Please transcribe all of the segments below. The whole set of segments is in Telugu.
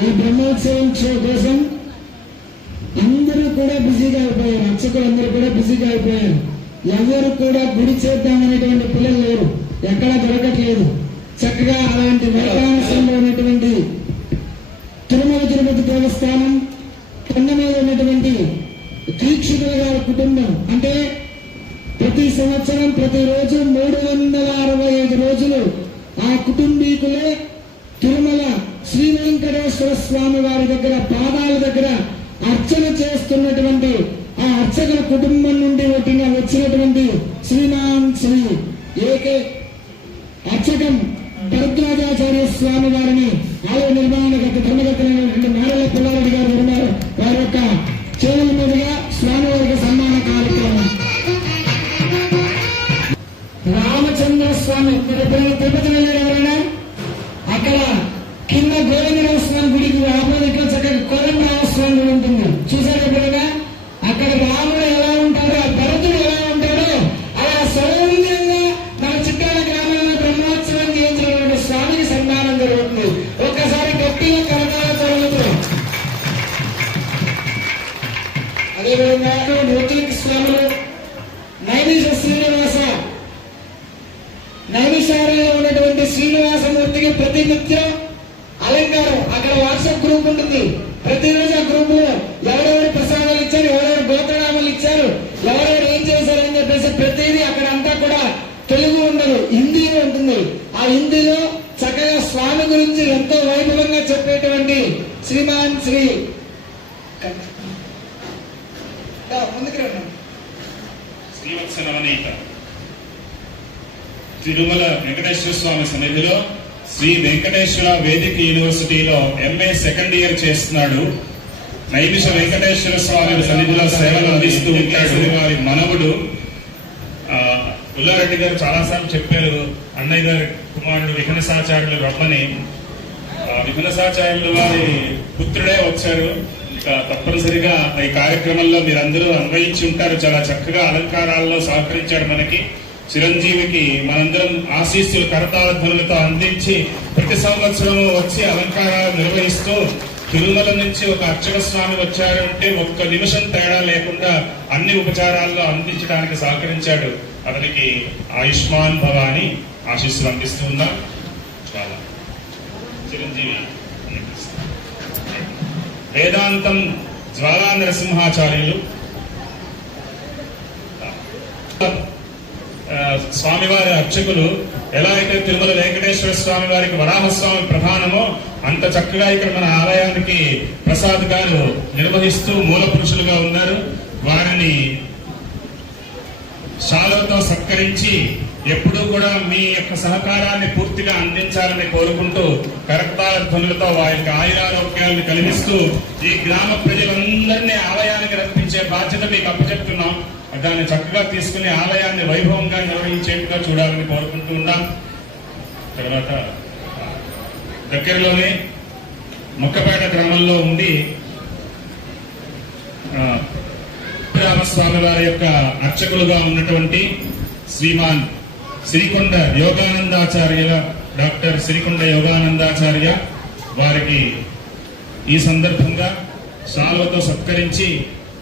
ఈ బ్రహ్మోత్సవం షో కోసం అందరూ కూడా బిజీగా అయిపోయారు. అర్చకులందరూ కూడా బిజీగా అయిపోయారు. ఎవరు కూడా గుడి చేద్దామనేటువంటి పిల్లలు లేరు, ఎక్కడా దొరకట్లేదు. చక్కగా అలాంటి వాతావరణంలో ఉన్నటువంటి తిరుమల తిరుపతి దేవస్థానం కొండ మీద ఉన్నటువంటి దీక్షితుల గారి కుటుంబం అంటే ప్రతి సంవత్సరం ప్రతిరోజు 365 రోజులు ఆ కుటుంబీకులే తిరుమల శ్రీ వెంకటేశ్వర స్వామి వారి దగ్గర పాదాల దగ్గర అర్చన చేస్తున్నటువంటి ఆ అర్చకుల కుటుంబం నుండి వచ్చినటువంటి శ్రీమాన్ శ్రీ ఏకే అర్చకం భరద్వాజాచార్య స్వామి వారిని ఆలయ నిర్మాణగత ధర్మగతులైనటువంటి నారల పుల్లారెడ్డి గారు ఉన్నారు. వారి యొక్క చేతుల మీదుగా స్వామి వారికి సన్మాన కార్యక్రమం. రామచంద్ర స్వామి తిరుపతి వెళ్ళారు ఎవరైనా? అక్కడ కింద గోవిందరావు స్వామి గుడికి ఆపోజిట్ లో చక్కగా కోదండరావు స్వామి గుడి ఉంటుంది, చూసారు ఎప్పుడైనా? అక్కడ రాముడు ఎలా ఉంటాడో, భరతుడు ఎలా ఉంటాడో అలా సౌందర్యంగా మన చిట్టాల గ్రామంలో బ్రహ్మోత్సవం చేయించినటువంటి స్వామికి సన్మానం జరుగుతుంది. ఒక్కసారి గట్టిగా కరకాల తొలగుతూ అదేవిధంగా నూతన స్వాములు నైమిషారంలో ఉన్నటువంటి శ్రీనివాసమూర్తికి ప్రతినిత్యం అలంకారం. అక్కడ వాట్సాప్ గ్రూప్ ఉంటుంది. ప్రతిరోజు ఆ గ్రూప్ లో ఎవరెవరు ప్రసాదాలు ఇచ్చారు, ఎవరెవరు గోత్రనామాలు ఇచ్చారు, ఎవరెవరు ఏం చేశారని చెప్పేసి ప్రతిదీ అక్కడ అంతా కూడా తెలుగు ఉండదు, హిందీలో ఉంటుంది. ఆ హిందీలో చక్కగా స్వామి గురించి ఎంతో వైభవంగా చెప్పేటువంటి శ్రీమాన్ శ్రీ శ్రీవత్సనవనీత తిరుమల వెంకటేశ్వర స్వామి సన్నిధిలో శ్రీ వెంకటేశ్వర వేదిక యూనివర్సిటీలో ఎంఏ సెకండ్ ఇయర్ చేస్తున్నాడు. నైమిష వెంకటేశ్వర స్వామి సన్నిధిలో సేవలు అందిస్తూ ఉంటాడు. వారి మనవుడు పుల్లారెడ్డి గారు చాలాసార్లు చెప్పారు, అన్నయ్య గారి కుమారుడు విఘ్నసాచార్యులు రమ్మని. విఘ్నసాచార్యులు వారి పుత్రుడే వచ్చారు. ఇంకా తప్పనిసరిగా ఈ కార్యక్రమంలో మీరందరూ అన్వయించి ఉంటారు. చాలా చక్కగా అలంకారాల్లో సహకరించాడు మనకి. చిరంజీవికి మనందరం ఆశీస్సులు కరతాళ ధ్వనులతో అందించి ప్రతి సంవత్సరం వచ్చి అలంకారాలు నిర్వహిస్తూ తిరుమల నుంచి ఒక అర్చక స్వామి వచ్చారు అంటే ఒక్క నిమిషం తేడా లేకుండా అన్ని ఉపచారాల్లో అందించడానికి సహకరించాడు. అతనికి ఆయుష్మాన్ భవ అని ఆశీస్సులు అందిస్తూ ఉన్నాం. చాలా చిరంజీవి వేదాంతం జ్వాలా నరసింహాచార్యులు స్వామివారి అర్చకులు ఎలా అయితే తిరుమల వెంకటేశ్వర స్వామి వారికి వరాహస్వామి ప్రధానమో అంత చక్కగా ఇక్కడ మన ఆలయానికి ప్రసాద్ గారు నిర్వహిస్తూ మూల పురుషులుగా ఉన్నారు. వారిని శాలువతో సత్కరించి ఎప్పుడూ కూడా మీ యొక్క సహకారాన్ని పూర్తిగా అందించాలని కోరుకుంటూ కరతాళ ధ్వనులతో వారికి ఆయురారోగ్యాలను కలిగిస్తూ ఈ గ్రామ ప్రజలందరినీ ఆలయానికి రప్పించే బాధ్యత మీకు అప్పచెప్తున్నాం. దాన్ని చక్కగా తీసుకుని ఆలయాన్ని వైభవంగా నిర్వహించేట్టుగా చూడాలని కోరుకుంటూ ఉన్నాం. తర్వాత దగ్గరలోనే మొక్కపేట గ్రామంలో ఉండి రామస్వామి వారి యొక్క అర్చకులుగా ఉన్నటువంటి శ్రీమాన్ సిరికొండ యోగానందాచార్య, డాక్టర్ సిరికొండ యోగానందాచార్య వారికి ఈ సందర్భంగా శాలువతో సత్కరించి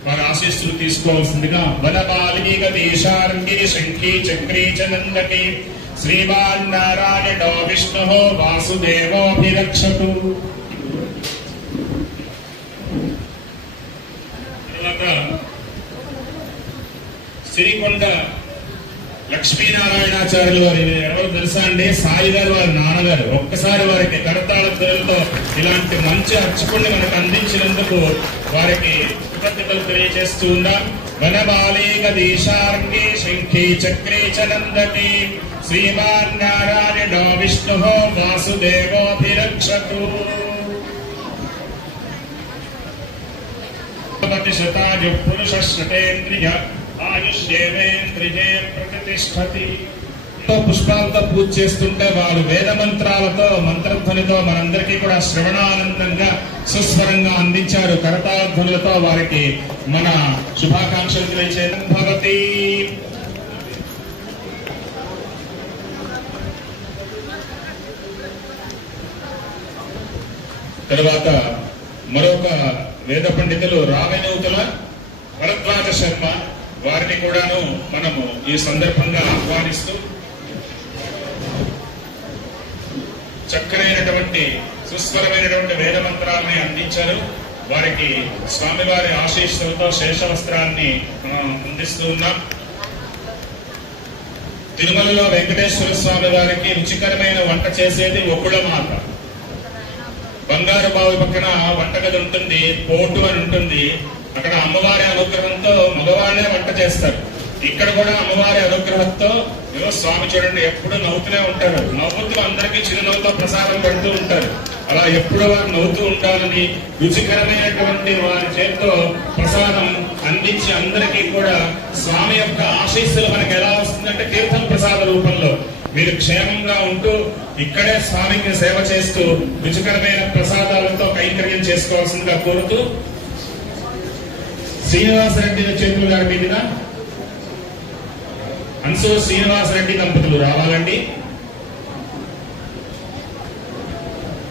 వారి ఆశీస్సులు తీసుకోవాల్సిందిగా వనపాలికి గతీశార్కి శంఖీ చక్రీ చనందకి శ్రీమాన్ నారాయణో విష్ణు వాసుదేవోభిరక్షతు. తర్వాత సిరికొండ లక్ష్మీనారాయణాచార్యులు వారి ఎవరు తెలుసా అండి? సాయి గారు వారి నాన్నగారు. ఒక్కసారి వారికి కరతాళ ధ్వనులతో ఇలాంటి మంచి అర్చకుడిని మనకు అందించినందుకు వారికి కృతజ్ఞతలు తెలియజేస్తూ ఉన్నాం. వనమాలే గదీశార్ణ్యే శంఖే చక్రే చ నందతి శ్రీమాన్ నారాయణో విష్ణుః వాసుదేవోభిరక్షతు. శతాయు పురుష శతేంద్రియ ఆయుష్యేవేంద్రియే ప్రతిష్టతి. పుష్పాలతో పూజ చేస్తుంటే వారు వేద మంత్రాలతో మంత్రధ్వనితో మనందరికీ కూడా శ్రవణానందంగా సుస్వరంగా అందించారు. కరతాధ్వనులతో వారికి మన శుభాకాంక్షలు తెలియజేయడం భవతి. తరువాత మరొక వేద పండితులు రామనూతుల భరద్వాజ శర్మ, వారిని కూడాను మనము ఈ సందర్భంగా ఆహ్వానిస్తూ చక్కనైనటువంటి సుస్వరమైనటువంటి వేద మంత్రాలని అందించారు. వారికి స్వామివారి ఆశీస్సులతో శేషవస్త్రాన్ని అందిస్తూ ఉన్నాం. తిరుమలలో వెంకటేశ్వర స్వామి వారికి రుచికరమైన వంట చేసేది ఒకుళ మాత. బంగారు బావి పక్కన వంటగది ఉంటుంది, పోటు అని ఉంటుంది. అక్కడ అమ్మవారి అనుగ్రహంతో మగవాళ్లే వంట చేస్తారు. ఇక్కడ కూడా అమ్మవారి అనుగ్రహంతో స్వామి చూడండి ఎప్పుడు నవ్వుతూనే ఉంటారు. నవ్వుతూ అందరికీ చిరునవ్వుతో ప్రసాదం పెడుతూ ఉంటారు. అలా ఎప్పుడు వారు నవ్వుతూ ఉండాలని రుచికరమైనటువంటి వారి చేతితో ప్రసాదం అందించి అందరికీ కూడా స్వామి యొక్క ఆశీస్సులు మనకు ఎలా వస్తుందంటే తీర్థం ప్రసాద రూపంలో మీరు క్షేమంగా ఉంటూ ఇక్కడే స్వామికి సేవ చేస్తూ రుచికరమైన ప్రసాదాలతో కైంకర్యం చేసుకోవాల్సిందిగా కోరుతూ శ్రీనివాసరెడ్డి చేతులు గారి మీదుగా అన్సూ శ్రీనివాసరెడ్డి దంపతులు రావాలండి.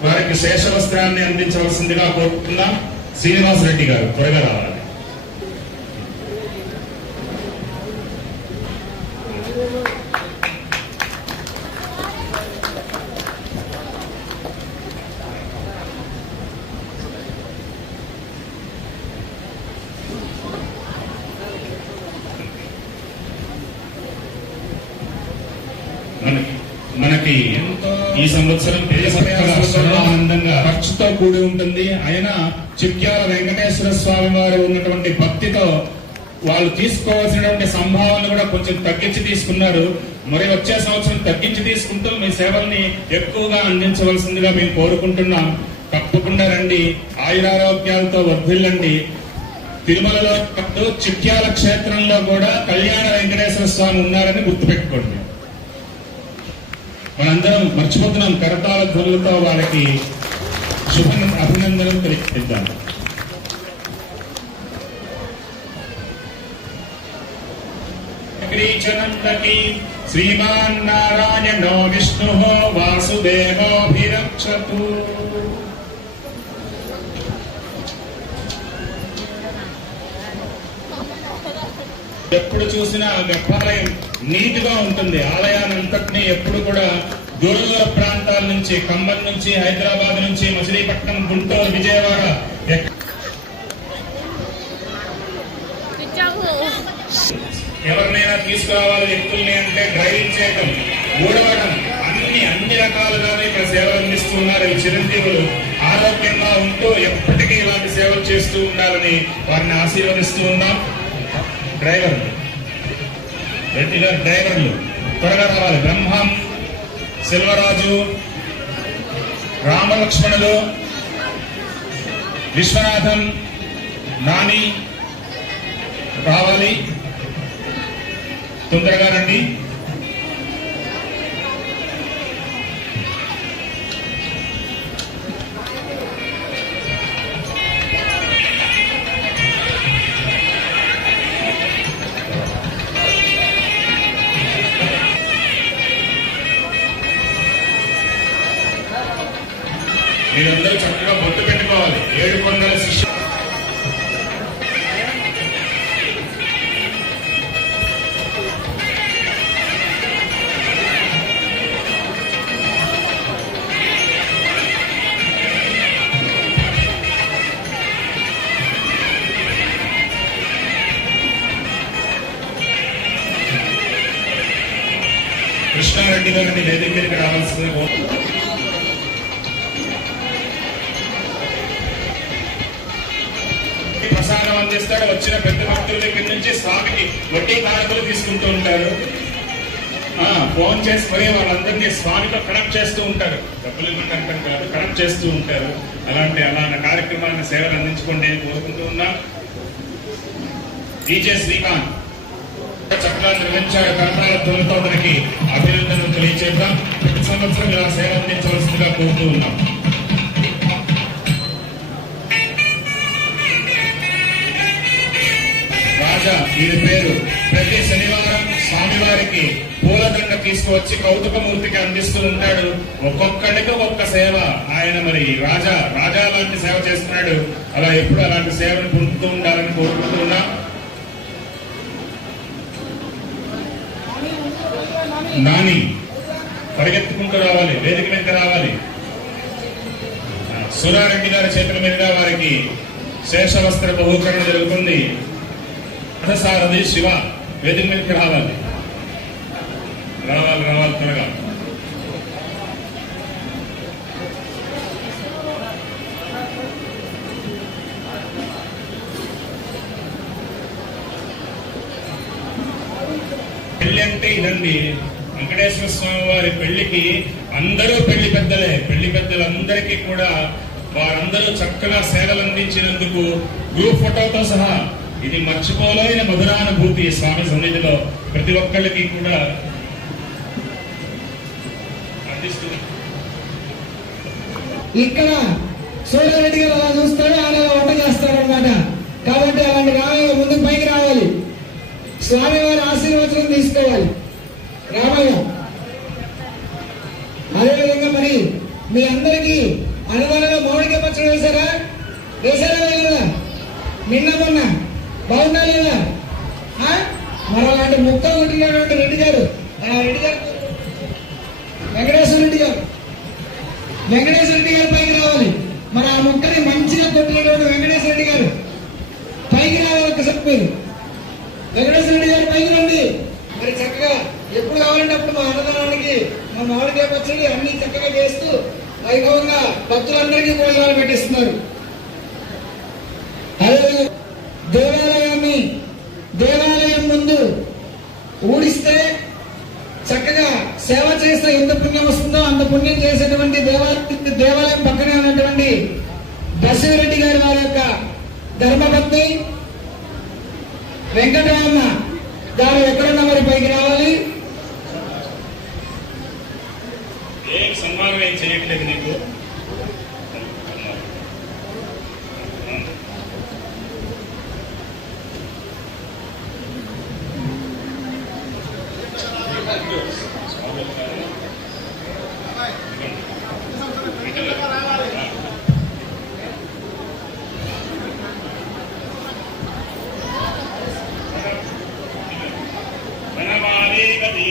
వారికి శేషవస్త్రాన్ని అందించవలసిందిగా కోరుతున్నాం. శ్రీనివాసరెడ్డి గారు త్వరగా రావాలి. మనకి ఈ సంవత్సరం ఆనందంగా ఖర్చుతో కూడి ఉంటుంది. అయినా చిట్యాల వెంకటేశ్వర స్వామి వారు ఉన్నటువంటి భక్తితో వాళ్ళు తీసుకోవాల్సినటువంటి సంభావన కూడా కొంచెం తగ్గించి తీసుకున్నారు. మరి వచ్చే సంవత్సరం తగ్గించి తీసుకుంటూ మీ సేవల్ని ఎక్కువగా అందించవలసిందిగా మేము కోరుకుంటున్నాం. తప్పకుండా రండి, ఆయురారోగ్యాలతో వర్ధిల్లండి. తిరుమలలో పాటు చిట్యాల క్షేత్రంలో కూడా కళ్యాణ వెంకటేశ్వర స్వామి ఉన్నారని గుర్తుపెట్టుకోండి. మనందరం మర్చిపోతున్నాం. కరతాళ ధ్వనులతో వారికి శుభ అభినందనలు తెలియజేద్దాం. శ్రీమాన్ నారాయణో విష్ణుః వాసుదేవోభిరక్షతు. ఎప్పుడు చూసినా గర్భాలయం నీట్గా ఉంటుంది. ఆలయాన్నంతటినీ ఎప్పుడు కూడా దూర దూర ప్రాంతాల నుంచి, ఖమ్మం నుంచి, హైదరాబాద్ నుంచి, మచిలీపట్నం, గుంటూరు, విజయవాడ ఎవరినైనా తీసుకురావాలి వ్యక్తుల్ని అంటే డ్రైవింగ్ చేయటం, ఊడవడం, అన్ని రకాలుగానే ఇక్కడ సేవలు అందిస్తున్నారు. ఈ చిరంజీవులు ఆరోగ్యంగా ఉంటూ ఎప్పటికీ ఇలాంటి సేవలు చేస్తూ ఉండాలని వారిని ఆశీర్వదిస్తూ ఉన్నాం. డ్రైవర్లు త్వరగా రావాలి. బ్రహ్మం, సెల్వరాజు, రామలక్ష్మణులు, విశ్వనాథం, నాని రావాలి. తొందరగా రండి. మీరందరూ చక్కగా బొట్టు పెట్టుకోవాలి. 7 కొండల శిష్యు కృష్ణారెడ్డి గారిని వేదిక మీదకి రావాల్సిందిగా ప్రసాదం అందిస్తాడు. వచ్చిన పెద్ద భక్తుల దగ్గర నుంచి స్వామికి వడ్డీ కానుకలు తీసుకుంటూ ఉంటారు. ఫోన్ చేసి మరి వాళ్ళందరినీ స్వామితో కనెక్ట్ చేస్తూ ఉంటారు. డబ్బులు ఇవ్వడానికి కాదు, కనెక్ట్ చేస్తూ ఉంటారు. అలాంటి కార్యక్రమాన్ని సేవలు అందించుకోండి అని కోరుకుంటూ ఉన్నాం. డీజే శ్రీకాంత్ చక్కగా నిర్వహించాడు. కర్ణాల ధ్వనితో మనకి అభినందనలు తెలియజేద్దాం. ప్రతి సంవత్సరం ఇలా సేవ అందించవలసిందిగా కోరుతూ ఉన్నాం. రాజా వీరి పేరు. ప్రతి శనివారం స్వామివారికి పూలదండ తీసుకువచ్చి కౌతుకమూర్తికి అందిస్తూ ఉంటాడు. ఒక్కొక్కడికి ఒక్కొక్క సేవ. ఆయన మరి రాజా లాంటి సేవ చేస్తున్నాడు. అలా ఎప్పుడు అలాంటి సేవను పొందుతూ ఉండాలని కోరుకుంటున్నా. నాని పరిగెత్తుకుంటూ రావాలి, వేదిక మీద రావాలి. సురారెడ్డి గారి చేతుల మీదుగా వారికి శేషవస్త్ర బహుకరణ జరుగుతుంది. రథసారథి శివ వేదిక మీదకి రావాలి త్వరగా. పెళ్లి అంటే ఇదండి. వెంకటేశ్వర స్వామి వారి పెళ్లికి అందరూ పెళ్లి పెద్దలే. పెళ్లి పెద్దలందరికీ కూడా వారందరూ చక్కగా సేవలు అందించినందుకు గ్రూప్ ఫోటోతో సహా ఇది మర్చిపోలేని మధురానుభూతి. స్వామి సన్నిధిలో ప్రతి ఒక్కళ్ళకి కూడా అందిస్తుంది. ఇక్కడ సోడారెడ్డి గారు అలా చూస్తాడు, ఆయన వంట చేస్తాడు అనమాట. కాబట్టి అలాంటి రామయ్య ముందుకు పైకి రావాలి, స్వామివారి ఆశీర్వచనం తీసుకోవాలి రామయ్య. అదేవిధంగా మరి మీ అందరికీ అనుమానంలో మామిడికాయ పచ్చడి వేశారా లేదా? నిన్న మొన్న బాగున్నా లేదా? మరి అలాంటి ముక్క కొట్టినటువంటి రెడ్డి గారు వెంకటేశ్వర రెడ్డి గారు పైకి రావాలి. మరి ఆ ముక్కని మంచిగా కొట్టినటువంటి వెంకటేశ్వర రెడ్డి గారు పైకి రావాలి. ఒక్కసారి మీరు వెంకటేశ్వర రెడ్డి గారు పైకి రండి. మరి చక్కగా ఎప్పుడు కావాలంటే అప్పుడు మా అన్నదానానికి మా మామిడికాయ పచ్చడి అన్ని చక్కగా చేస్తూ వైభవంగా భక్తులందరికీ భోజనాలు పెట్టిస్తున్నారు. అదే దేవాలయం ముందు ఊడిస్తే చక్కగా సేవ చేస్తే ఎంత పుణ్యం వస్తుందో అంత పుణ్యం చేసేటువంటి దేవాలయం పక్కనే ఉన్నటువంటి బసవరెడ్డి గారి వారి యొక్క ధర్మపత్ని వెంకటరామ గారు ఎక్కడున్నా మరి పైకి రావాలి. ఏం సన్మానం ఏం చేయట్లేదు నీకు.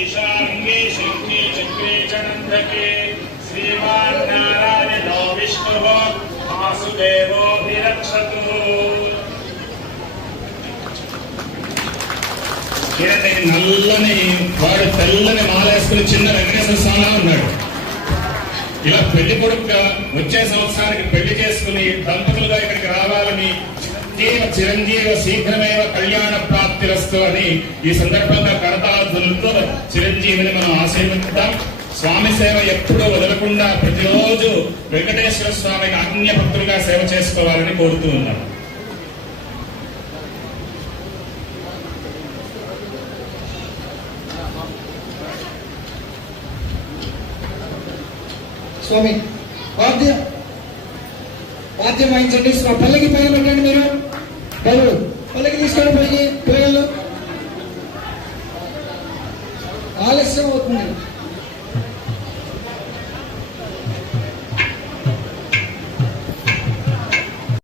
ीशांगे शंखे चक्रे चंद्रके श्रीमान नारायणो विष्णुः वासुदेवोऽभिरक्षतु. నల్లని వాడు తెల్లని మాలేసుకుని చిన్న వెంకటేశ్వర స్వామి ఉన్నాడు. ఇలా పెళ్లి కొడుకుగా వచ్చే సంవత్సరానికి పెళ్లి చేసుకుని దంపతులుగా ఇక్కడికి రావాలని చిరంజీవ శీఘ్రమేవ కళ్యాణ ప్రాప్తిరస్తు అని ఈ సందర్భంగా కరతాళధ్వనులతో చిరంజీవిని మనం ఆశీర్వదిద్దాం. స్వామి సేవ ఎప్పుడూ వదలకుండా ప్రతిరోజు వెంకటేశ్వర స్వామికి అన్య భక్తులుగా సేవ చేసుకోవాలని కోరుతూ ఉన్నాం. స్వామి వాద్యం వాయించండి. పల్లకి పైన పెట్టండి. మీరు పల్లకి తీసుకోండి. పైకి పిల్లలు ఆలస్యం అవుతుంది.